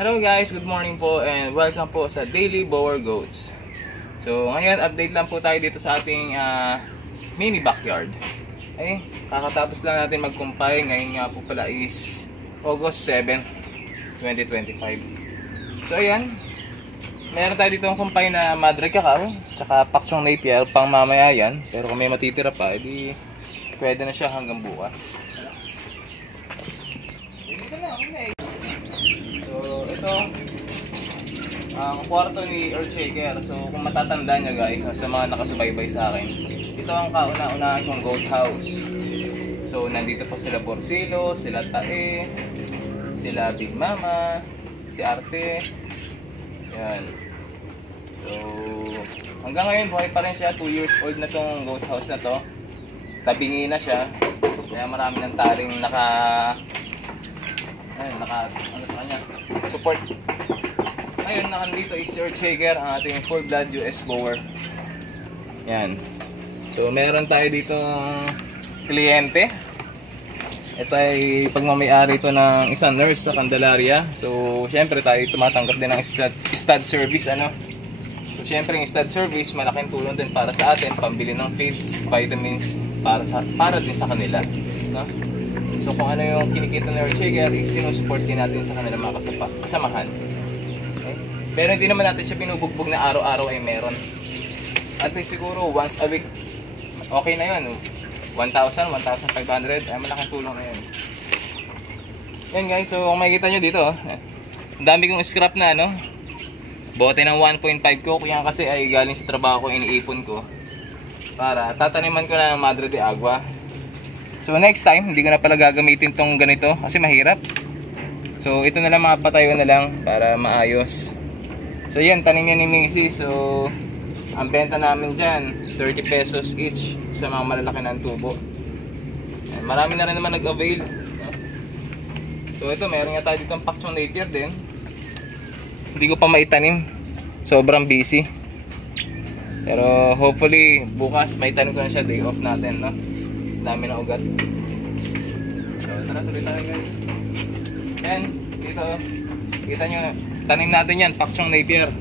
Hello guys, good morning po and welcome po sa Daily Boer Goats. So ngayon update lang po tayo dito sa ating mini backyard. Kakatapos lang natin magkumpay. Ngayon nga po pala is August 7, 2025. So ayan, meron tayo dito ang kumpay na Madre Cacao tsaka Pakchong Napier pang mamaya yan. Pero kung may matitira pa, edi pwede na siya hanggang bukas. So ito ang kwarto ni Earth Shaker. So kung matatandaan nyo guys, sa mga nakasubaybay sa akin, ito ang kauna-unahan kong goat house. So nandito po sila Porcilo, sila Tae, sila Big Mama, si Arte. Yan. So hanggang ngayon buhay pa rin siya. 2 years old na tong goat house na to. Tabingi na siya. Kaya marami ng taling ano sa kanya, support. Ngayon, nakandito is Earth Shaker, ang ating full blood US Boer. Yan. So, meron tayo dito kliyente. Ito ay pagmamayari ito ng isang nurse sa Candelaria. So, syempre tayo tumatanggap din ng stud service, ano. So, syempre yung stud service, malaking tulong din para sa atin, pambili ng feeds, vitamins, para din sa kanila, no? So kung ano yung kinikita ng Earth Shaker, sinusupport din natin sa kanilang mga kasamahan. Okay? Pero hindi naman natin siya pinubugbog na araw-araw ay meron. At least siguro once a week, okay na yun. 1,000, 1,500, ay malaking tulong na yun. Yan guys, so kung makikita nyo dito, ang dami kong scrap na, no? Bote ng 1.5 ko, kaya kasi ay galing sa trabaho ko, iniipon ko. Para tataniman ko na ng Madre de Agua. So next time, hindi ko na pala gagamitin tong ganito kasi mahirap. So ito na lang, mga patayo na lang para maayos. So yan, tanim yan ni Macy. So ang benta namin dyan, 30 pesos each sa mga malalaki ng tubo. Marami na rin naman nag-avail. So ito, meron nga tayo dito ang Pakchong Napier din. Hindi ko pa maitanim, sobrang busy. Pero hopefully bukas may tanim ko na siya, day off natin, no? Dami na ugat. So tara, tuloy tayo guys. Yan, dito kita nyo, tanim natin yan, Pakchong Napier.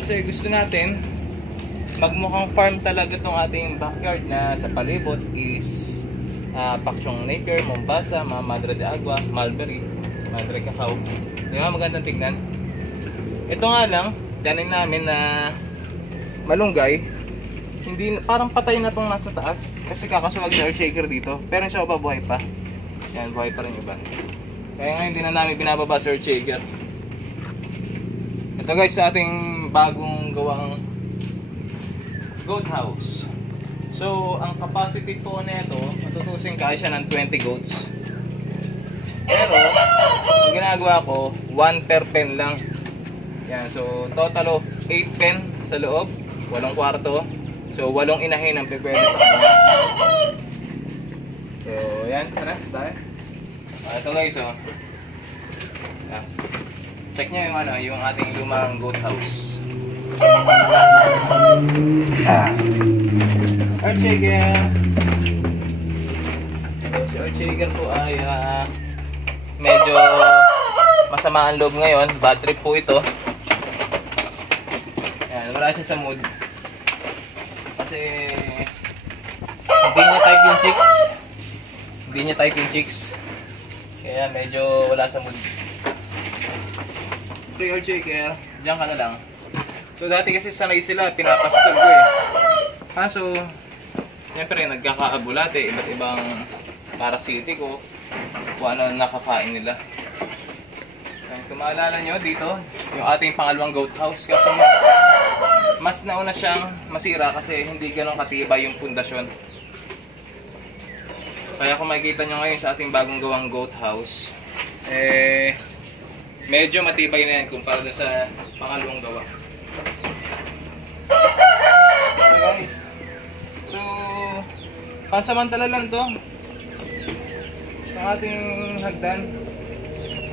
Kasi gusto natin magmukhang farm talaga tong ating backyard na sa palibot is Pakchong Napier, Mombasa, Madre de Agua, Mulberry, Madre Cacao. Diba, magandang tignan. Ito nga lang, tanim namin na malunggay. Hindi, parang patay na tong nasa taas kasi kakasuwag sa Earth Shaker dito, pero siya pa buhay pa. Yan, buhay pa rin iba. Kaya ngayon hindi na namin binababa sa Earth Shaker. Ito guys, sa ating bagong gawang goat house. So ang capacity po nito, matutusin kaya siya ng 20 goats. Pero ang ginagawa ko, 1 per pen lang. Yan, so total of 8 pen sa loob, 8 kwarto. So, 8 inahin ang pwede sa kanya. So, yan. Tara, tayo. Ito guys, oh. Check nyo yung, yung ating lumang goat house. Earth Shaker. So, si Earth Shaker po ay medyo masama ang loob ngayon. Bad trip po ito. Yan, wala siya sa mood. Kasi hindi niya type yung chicks. Hindi niya type yung chicks. Kaya medyo wala sa mood. So Earth Shaker, diyan ka na lang. So dati kasi sanay sila, pinapastol ko eh. So siyempre nagkakaabulate, iba't ibang parasitiko kung ano nakakain nila. Kung maalala nyo dito, yung ating pangalawang goat house, kasi mas nauna siyang masira kasi hindi ganun katibay yung pundasyon. Kaya kung makikita nyo ngayon sa ating bagong gawang goat house, medyo matibay na yan kumpara dun sa pangalawang gawa. Okay guys, so pansamantala lang to ang ating hagdan.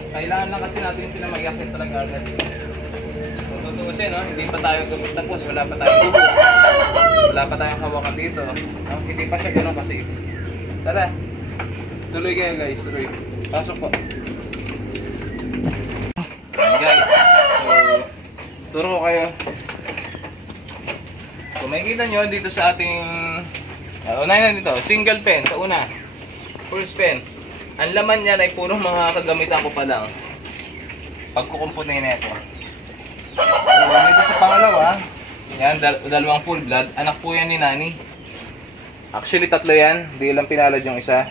Kailangan lang kasi natin sila mag-yakit talaga agad. Kung tutuusin, no? Hindi pa tayo tapos, wala pa tayong dugo. Wala pa tayong hawakan dito. No? Hindi pa siya gano'n kasi. Tara, tuloy kayo guys, tuloy. Pasok po. turo ko kayo. Kung makikita nyo dito sa ating unahin na dito, single pen sa una. First pen. Ang laman niyan ay puro mga kagamitan ko pa lang. Pagkukumpunin na ito. So, dito sa pangalawa, yan, dalawang full blood. Anak po yan ni Nani. Actually, tatlo yan. Di lang pinalad yung isa.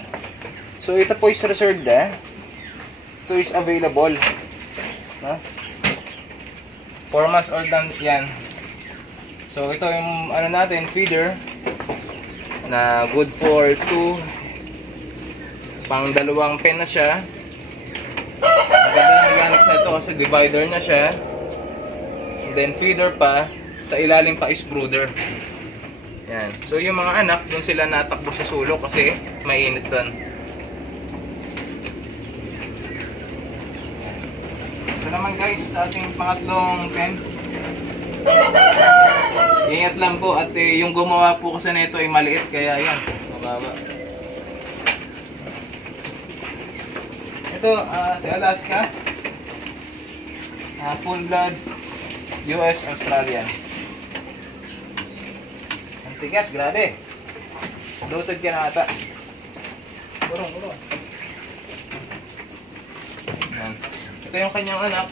So, ito po is reserved Ito is available. 4 months old lang yan. So, ito yung ano natin, feeder. Na good for 2. Pang dalawang pen na siya. Maganda na mechanics na ito kasi divider na siya. And then feeder pa. Sa ilalim pa is brooder. Yan. So yung mga anak, doon sila natakbo sa sulok kasi mainit doon. Ito naman guys, sa ating pangatlong pen. Ingat lang po at yung gumawa po kasi nito ay maliit kaya yan, mababa. Ito, si Alaska. Full blood US Australian. Ang tigas, grabe. Loaded ka na ata. Burong. Yan. Ito yung kanyang anak.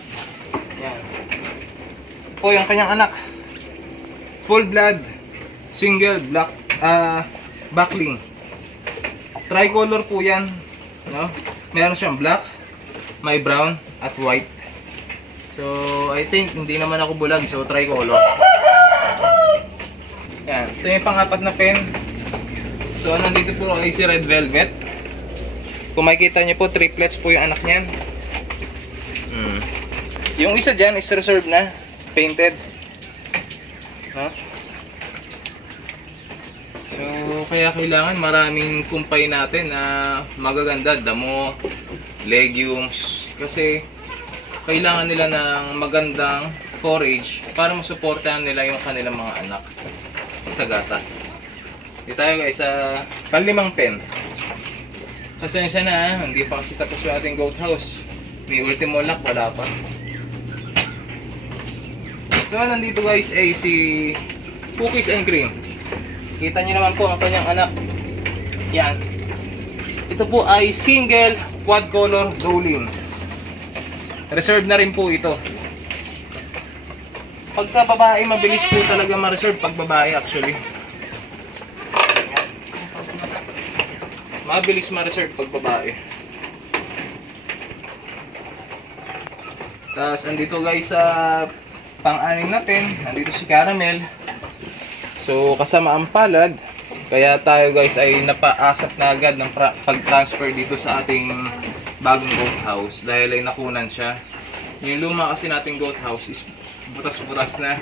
Yan. Ito po yung kanyang anak. Full blood, single black, backling. Tricolor po yan. No? Meron siyang black, may brown, at white. So, I think hindi naman ako bulag, so tricolor. Yan. Ito yung pang-apat na pen. So, nandito po ay si Red Velvet. Kung makikita niyo po, triplets po yung anak niyan. Yung isa dyan is reserved na, painted. No? So, kaya kailangan maraming kumpay natin na magaganda, damo, legumes. Kasi, kailangan nila ng magandang forage para masuportahan nila yung kanilang mga anak sa gatas. Dito tayo guys sa panlimang pen. Pasensya na, hindi pa kasi tapos yung ating goat house. May ultimo lock, wala pa. So nandito guys ay si Cookies and Cream. Kita nyo naman po ang kanyang anak. Yan. Ito po ay single quad color Dolin. Reserve na rin po ito. Pagka babae, mabilis po talaga ma-reserve pag babae actually. Mabilis ma-reserve pag babae. Tapos andito guys sa pang-anim na pen, andito si Caramel. So kasama ang palad, kaya tayo guys ay napaasap na agad ng pag-transfer dito sa ating bagong goat house dahil ay nakunan siya. Yung luma kasi nating goat house is butas-butas na,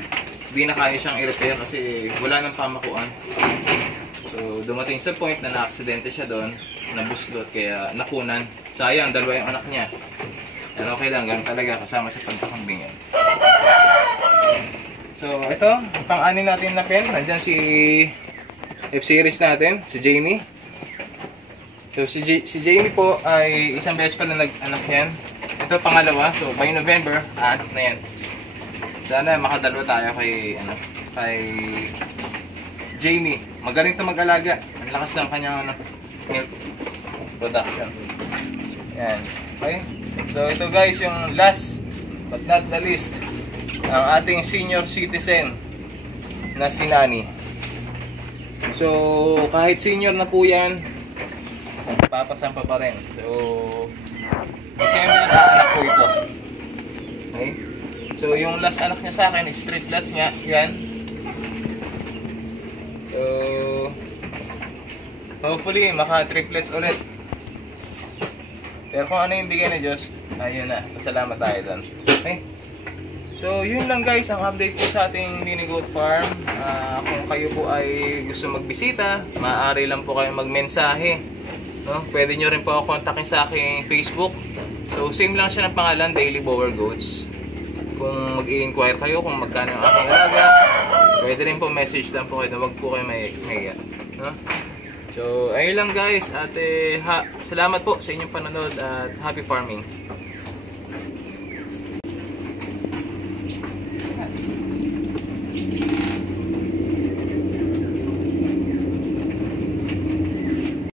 hindi na kaya siyang i-repair kasi wala nang pamakuan. So dumating sa point na na-aksidente siya doon, nabuslot kaya nakunan. Sayang, dalawa yung anak niya. Pero okay lang, ganun talaga kasama sa pagkakambing yan. So ito, pang-anin natin na pen, nandyan si F-series natin, si Jamie. So si Jamie po ay isang beses pa na nag-anak yan. Ito pangalawa, so by November, anak na yan. Sana makadalawa tayo kay Jamie. Magaling ito mag-alaga. Ang lakas ng kanyang milk production. Yan. Okay. So ito guys yung last but not the least, ang ating senior citizen na si Nani. So kahit senior na po yan, papasampa pa rin. So December na anak po ito. Okay. So yung last anak niya sa akin is triplets niya. Yan. So hopefully maka triplets ulit. Pero kung ano yung bigay ni Diyos, ayun na, pasalamat tayo doon. Okay? So, yun lang guys, ang update po sa ating mini goat farm. Kung kayo po ay gusto magbisita, maaari lang po kayo magmensahe. No? Pwede nyo rin po ako kontakin sa aking Facebook. So, same lang siya ng pangalan, Daily Boer Goats. Kung mag-i-inquire kayo kung magkano ang aking alaga, pwede rin po message lang po kayo na wag po kayo may no? So, ayun lang guys at salamat po sa inyong panonood at happy farming.